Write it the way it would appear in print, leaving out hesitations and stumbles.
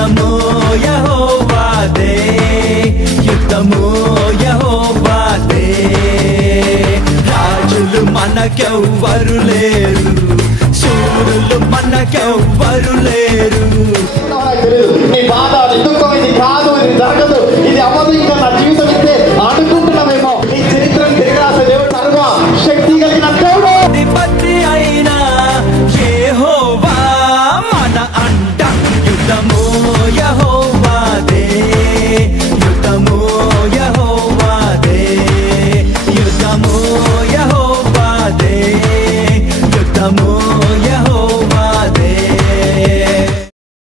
యుద్ధము యెహోవాదే, యుద్ధము యెహోవాదే. రాజులు మనకెవ్వరు లేరు, శూరులు మనకెవ్వరు లేరు. నీ బాధ దుఃఖం ఇది కాదు, ఇది జరగదు, ఇది అవ్వదు, ఇంకా నా జీవితం ఇంతే అనుకుంటున్నామేమో. నీ చరిత్రను తిరగరాసే దేవుడు సర్వ శక్తి కలిగిన దేవుడు. అధిపతి అయిన యెహోవా మన అండ, యుద్ధము